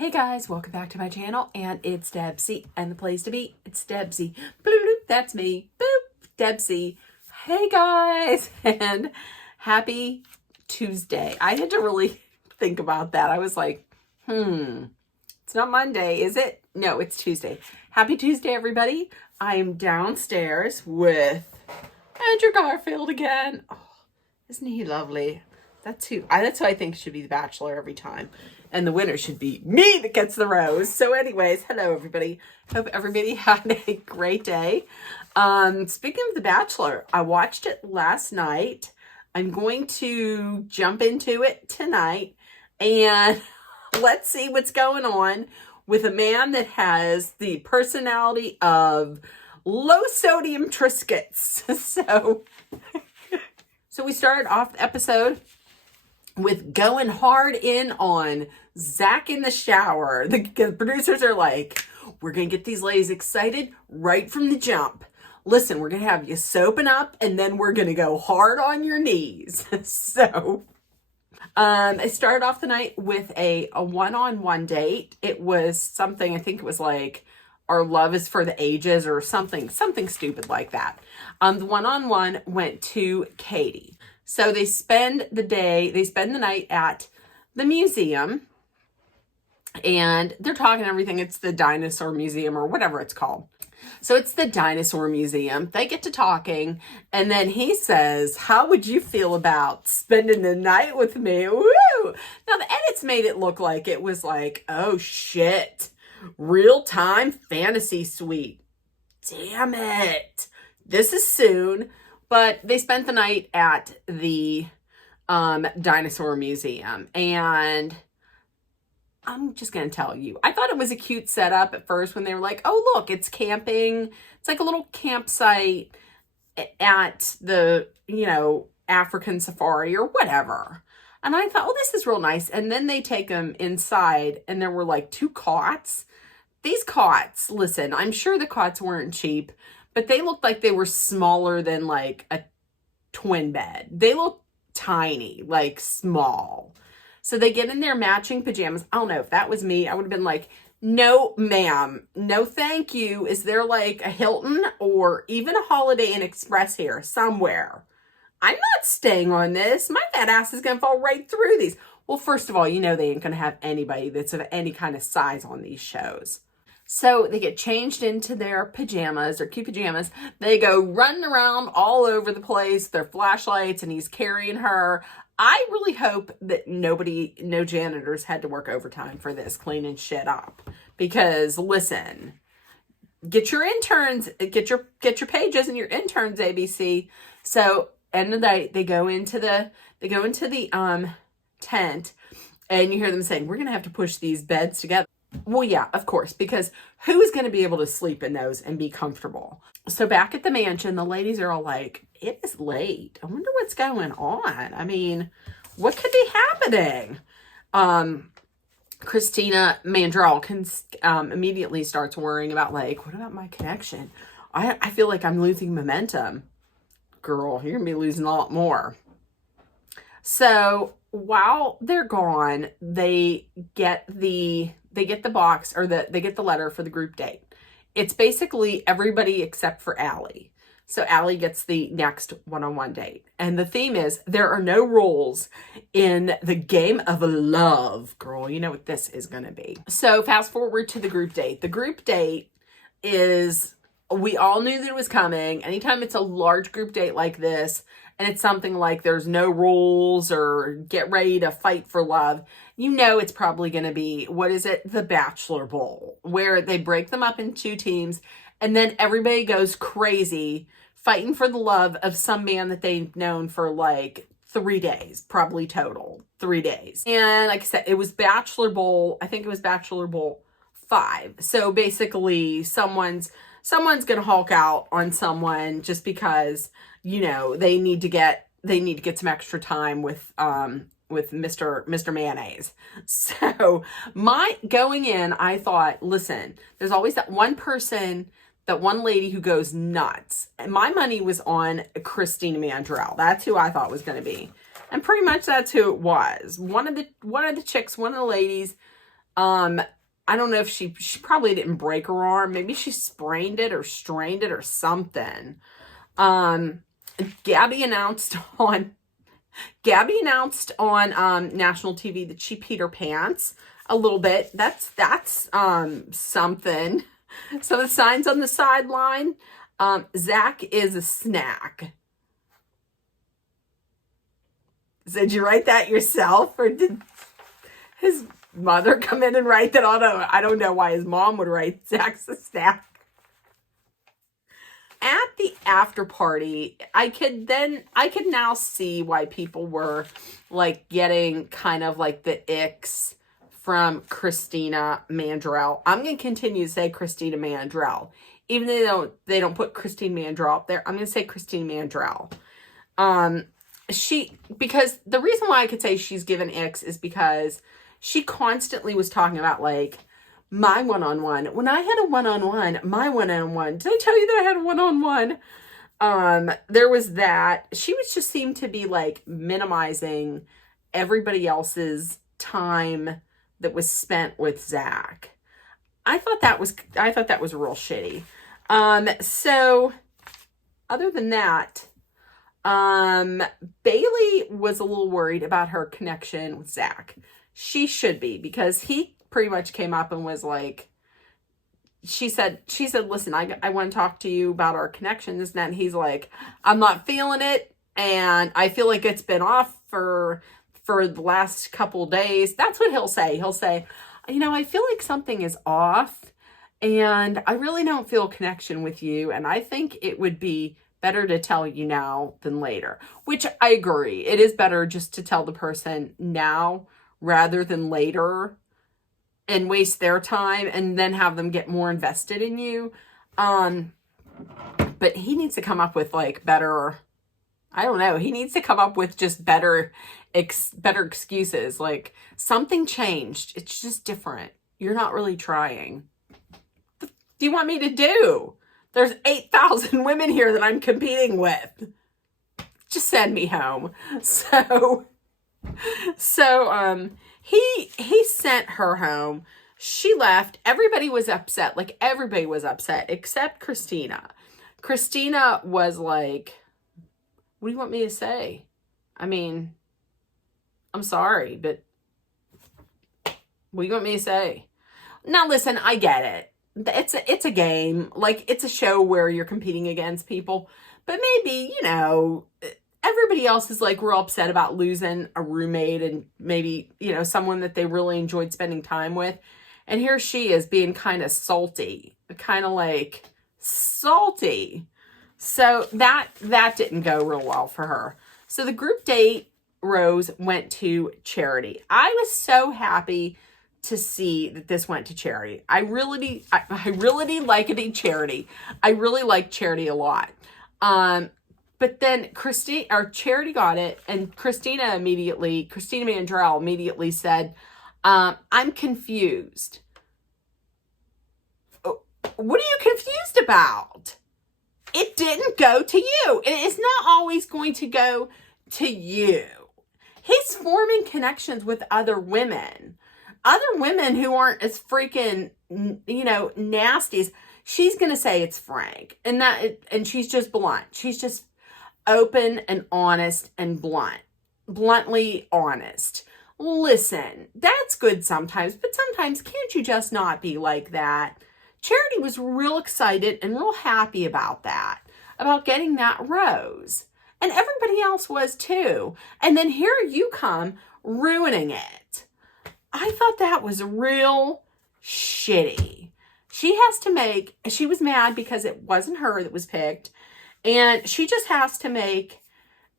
Hey guys, welcome back to my channel, and it's Debsy, and the place to be, it's Debsy. Bloop, bloop, that's me. Boop, Debsy. Hey guys, and happy Tuesday. I had to really think about that. I was like, it's not Monday, is it? No, it's Tuesday. Happy Tuesday, everybody. I am downstairs with Andrew Garfield again. Oh, isn't he lovely? That's who I think should be the Bachelor every time. And the winner should be me that gets the rose. So anyways, hello everybody. Hope everybody had a great day. Speaking of The Bachelor, I watched it last night. I'm going to jump into it tonight. And let's see what's going on with a man that has the personality of low sodium Triscuits. So we started off the episode with going hard in on Zach in the shower. The producers are like, we're going to get these ladies excited right from the jump. Listen, we're going to have you soaping up, and then we're going to go hard on your knees. So I started off the night with a one-on-one date. It was something, I think it was like, our love is for the ages or something stupid like that. The one-on-one went to Katie. So they spend the night at the museum, and they're talking everything. It's the dinosaur museum or whatever it's called. So it's the dinosaur museum. They get to talking, and then he says, how would you feel about spending the night with me? Woo! Now the edits made it look like it was like, oh shit, real-time fantasy suite. Damn it. This is soon. But they spent the night at the dinosaur museum, and I'm just going to tell you, I thought it was a cute setup at first when they were like, oh, look, it's camping. It's like a little campsite at the, African safari or whatever. And I thought, oh, this is real nice. And then they take them inside, and there were like 2 cots. These cots, listen, I'm sure the cots weren't cheap, but they looked like they were smaller than like a twin bed. They look tiny, like small. So they get in their matching pajamas. I don't know if that was me. I would have been like, no, ma'am. No, thank you. Is there like a Hilton or even a Holiday Inn Express here somewhere? I'm not staying on this. My fat ass is going to fall right through these. Well, first of all, they ain't going to have anybody that's of any kind of size on these shows. So they get changed into their pajamas, their cute pajamas. They go running around all over the place, their flashlights, and he's carrying her. I really hope that no janitors had to work overtime for this, cleaning shit up. Because listen, get your interns, get your pages and your interns, ABC. So end of the night, they go into the tent, and you hear them saying, we're gonna have to push these beds together. Well, yeah, of course, because who is going to be able to sleep in those and be comfortable? So back at the mansion, the ladies are all like, it is late. I wonder what's going on. I mean, what could be happening? Christina Mandrell immediately starts worrying about like, what about my connection? I feel like I'm losing momentum. Girl, you're going to be losing a lot more. So while they're gone, they get the box, or they get the letter for the group date. It's basically everybody except for Allie. So Allie gets the next one-on-one date. And the theme is, there are no rules in the game of love. Girl, you know what this is going to be. So fast forward to the group date. The group date is, we all knew that it was coming. Anytime it's a large group date like this, and it's something like there's no rules or get ready to fight for love, it's probably going to be, what is it? The Bachelor Bowl, where they break them up in 2 teams, and then everybody goes crazy fighting for the love of some man that they've known for like 3 days, probably total 3 days. And like I said, it was Bachelor Bowl. I think it was Bachelor Bowl 5. So basically someone's going to hulk out on someone just because, they need to get some extra time with Mr. Mayonnaise. So my going in, I thought, listen, there's always that one person, that one lady who goes nuts. And my money was on Christina Mandrell. That's who I thought was going to be. And pretty much that's who it was. One of the chicks, one of the ladies I don't know if she probably didn't break her arm. Maybe she sprained it or strained it or something. Um, Gabby announced on national TV that she peed her pants a little bit. That's something. So the signs on the sideline, Zach is a snack. So did you write that yourself, or did his mother come in and write that? I don't know why his mom would write Zach's a snack. At the after party, I could now see why people were like getting kind of like the icks from Christina Mandrell. I'm going to continue to say Christina Mandrell. Even though they don't put Christine Mandrell up there, I'm going to say Christine Mandrell. Because the reason why I could say she's given icks is because she constantly was talking about like, my one-on-one. When I had a one-on-one, my one-on-one. Did I tell you that I had a one-on-one? There was that. She was just seemed to be like minimizing everybody else's time that was spent with Zach. I thought that was real shitty. So other than that, Bailey was a little worried about her connection with Zach. She should be, because he pretty much came up and was like, she said, listen, I want to talk to you about our connection, this and that. And he's like, I'm not feeling it. And I feel like it's been off for the last couple days. That's what he'll say. He'll say, I feel like something is off and I really don't feel a connection with you. And I think it would be better to tell you now than later, which I agree. It is better just to tell the person now rather than later, and waste their time and then have them get more invested in you. But he needs to come up with like better, I don't know. He needs to come up with just better excuses. Like, something changed. It's just different. You're not really trying. What do you want me to do? There's 8,000 women here that I'm competing with. Just send me home. So he sent her home. She left. Everybody was upset. Like, everybody was upset except Christina. Christina was like, what do you want me to say? I mean, I'm sorry, but what do you want me to say? Now, listen, I get it. It's a game. Like, it's a show where you're competing against people. But maybe, everybody else is like real upset about losing a roommate and maybe, someone that they really enjoyed spending time with. And here she is being kind of salty. So that didn't go real well for her. So the group date, Rose, went to Charity. I was so happy to see that this went to Charity. I really like it in Charity. I really like Charity a lot. But then Charity got it, and Christina Mandrell immediately said, I'm confused. What are you confused about? It didn't go to you. It is not always going to go to you. He's forming connections with other women who aren't as freaking, nasty. She's going to say it's Frank, and she's just blunt. She's just open and honest and bluntly honest. Listen, that's good sometimes, but sometimes can't you just not be like that? Charity was real excited and real happy about that, about getting that rose. And everybody else was too. And then here you come ruining it. I thought that was real shitty. She was mad because it wasn't her that was picked. And she just has to make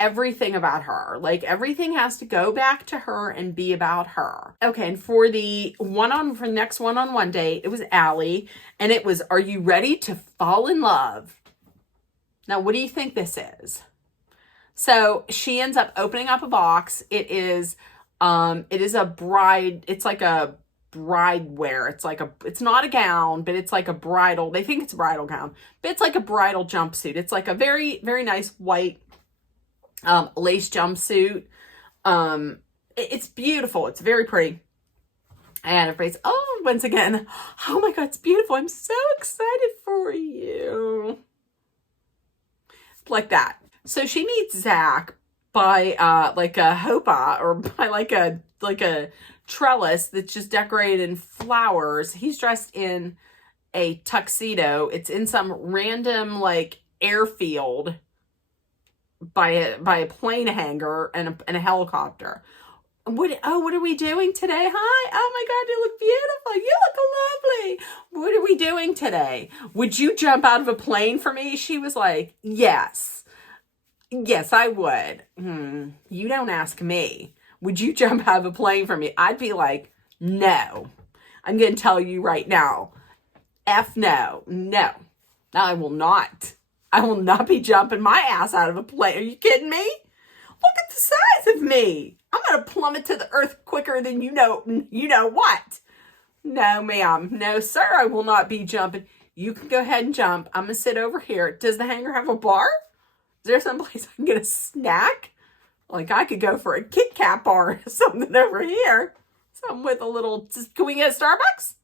everything about her. Like, everything has to go back to her and be about her. Okay, and for the next one-on-one date, it was Allie, and it was, are you ready to fall in love? Now, what do you think this is? So she ends up opening up a box. It is a bride. It's like a bride wear. It's not a gown, but it's like a bridal. They think it's a bridal gown, but it's like a bridal jumpsuit. It's like a very, very nice white lace jumpsuit. It's beautiful. It's very pretty. And everybody's, oh, once again, oh my God, it's beautiful. I'm so excited for you. Like that. So she meets Zach by like a hopa, or by like a trellis that's just decorated in flowers. He's dressed in a tuxedo. It's in some random like airfield by a plane hangar and a helicopter. What are we doing today? Hi. Oh my God, you look beautiful. You look lovely. What are we doing today? Would you jump out of a plane for me? She was like, yes. Yes, I would. You don't ask me. Would you jump out of a plane for me? I'd be like, no. I'm going to tell you right now. F no. No. No, I will not. I will not be jumping my ass out of a plane. Are you kidding me? Look at the size of me. I'm going to plummet to the earth quicker than you know what. No, ma'am. No, sir, I will not be jumping. You can go ahead and jump. I'm going to sit over here. Does the hangar have a bar? Is there someplace I can get a snack? Like I could go for a Kit Kat bar or something over here. Something with a little, can we get a Starbucks?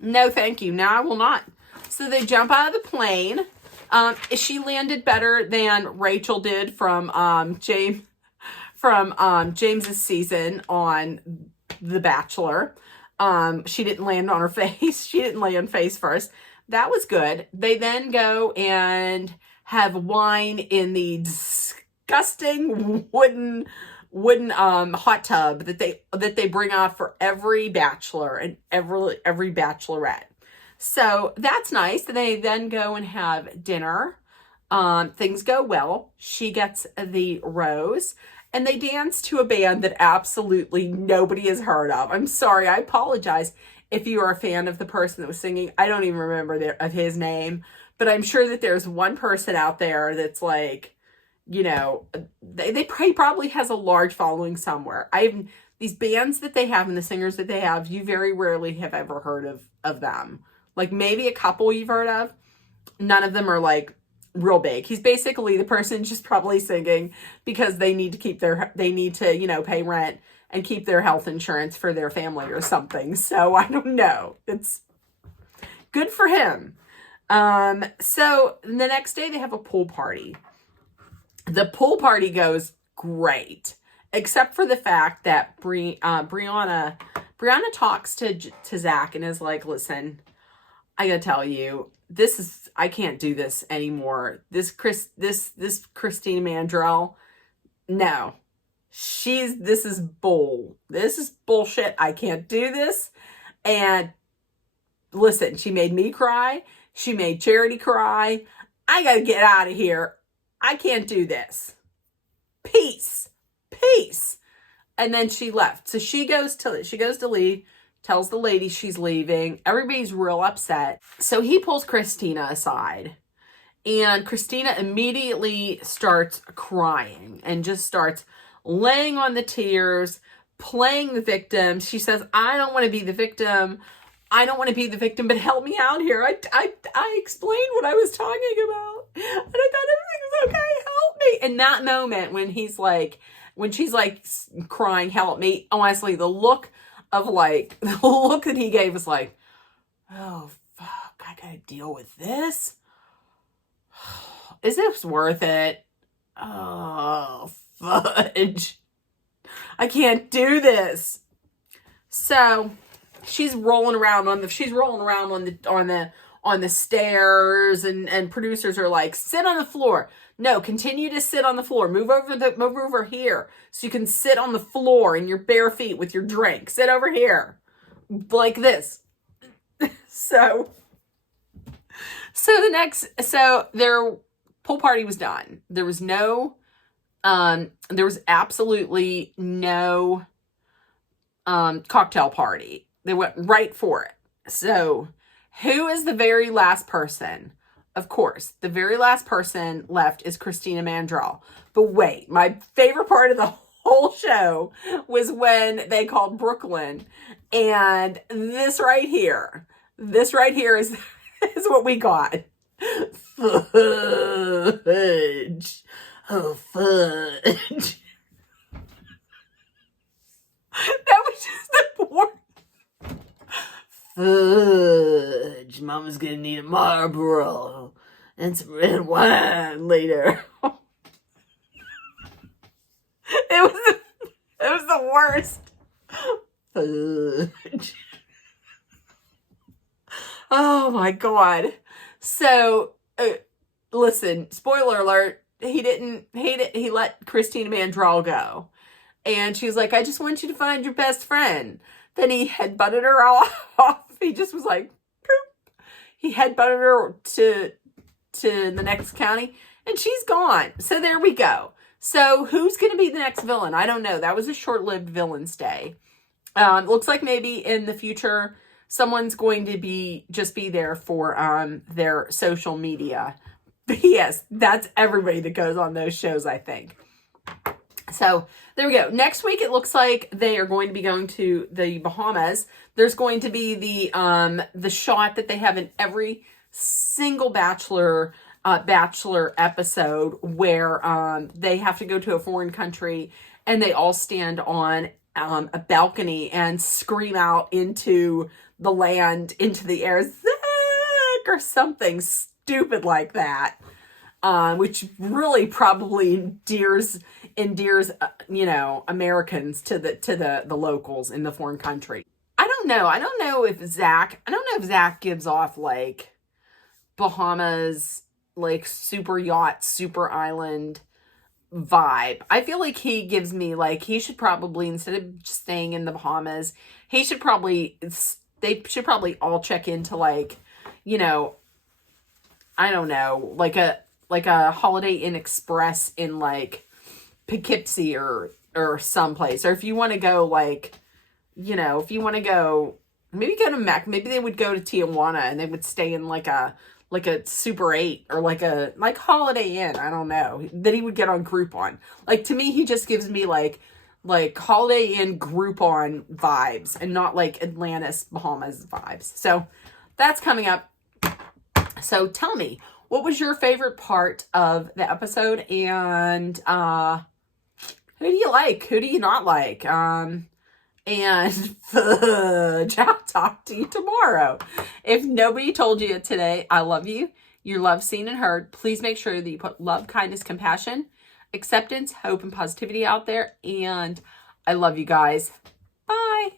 No, thank you. No, I will not. So they jump out of the plane. She landed better than Rachel did from James's season on The Bachelor. She didn't land on her face. She didn't land face first. That was good. They then go and have wine in the disgusting wooden hot tub that they bring out for every bachelor and every bachelorette. So that's nice. They then go and have dinner. Things go well. She gets the rose. And they dance to a band that absolutely nobody has heard of. I'm sorry. I apologize if you are a fan of the person that was singing. I don't even remember of his name. But I'm sure that there's one person out there that's like, they probably has a large following somewhere. These bands that they have and the singers that they have, you very rarely have ever heard of them. Like maybe a couple you've heard of. None of them are like real big. He's basically the person just probably singing because they need to pay rent and keep their health insurance for their family or something. So I don't know. It's good for him. So the next day they have a pool party. The pool party goes great, except for the fact that Brianna talks to Zach and is like, listen, I gotta tell you, I can't do this anymore. This Christina Mandrell, no, this is bullshit. I can't do this. And listen, she made me cry. She made Charity cry. I gotta get out of here. I can't do this. Peace. And then she left. So she goes to leave, tells the lady she's leaving. Everybody's real upset. So he pulls Christina aside. And Christina immediately starts crying and just starts laying on the tears, playing the victim. She says, I don't want to be the victim. But help me out here. I explained what I was talking about. And I thought everything was okay. Help me. In that moment when she's like crying, help me. Honestly, the look that he gave was like, oh, fuck, I gotta deal with this. Is this worth it? Oh, fudge. I can't do this. So she's rolling around on the stairs, and producers are like, sit on the floor. No, continue to sit on the floor. Move over here so you can sit on the floor in your bare feet with your drink. Sit over here like this. So their pool party was done. There was absolutely no cocktail party. They went right for it. So who is the very last person? Of course, the very last person left is Christina Mandrell. But wait, my favorite part of the whole show was when they called Brooklyn. And this right here is what we got. Fudge. Oh, fudge. That was just the poor. Fudge. Mama's gonna need a Marlboro and some red wine later. It was the worst. Fudge. Oh my God. So, listen, spoiler alert, he let Christina Mandrell go. And she was like, I just want you to find your best friend. Then he headbutted her off. He just was like, poop. He headbutted her to the next county, and she's gone. So there we go. So who's going to be the next villain? I don't know. That was a short-lived villain's day. Looks like maybe in the future, someone's going to be there for their social media. But yes, that's everybody that goes on those shows, I think. So there we go. Next week, it looks like they are going to be going to the Bahamas. There's going to be the shot that they have in every single Bachelor episode where they have to go to a foreign country and they all stand on a balcony and scream out into the land, into the air, Zach, or something stupid like that. Which really probably endears Americans to the locals in the foreign country. I don't know if Zach gives off like Bahamas, like super yacht, super island vibe. I feel like he gives me like, he should probably, instead of just staying in the Bahamas, they should probably all check into like, I don't know, like a Holiday Inn Express in like Poughkeepsie or someplace. Or if you want to go like, if you want to go, maybe go to maybe they would go to Tijuana and they would stay in like a Super 8 or like Holiday Inn. I don't know. That he would get on Groupon. Like, to me, he just gives me like Holiday Inn Groupon vibes and not like Atlantis Bahamas vibes. So that's coming up. So tell me, what was your favorite part of the episode? And who do you like? Who do you not like? And fudge, I'll talk to you tomorrow. If nobody told you today, I love you. You're loved, seen, and heard. Please make sure that you put love, kindness, compassion, acceptance, hope, and positivity out there. And I love you guys. Bye.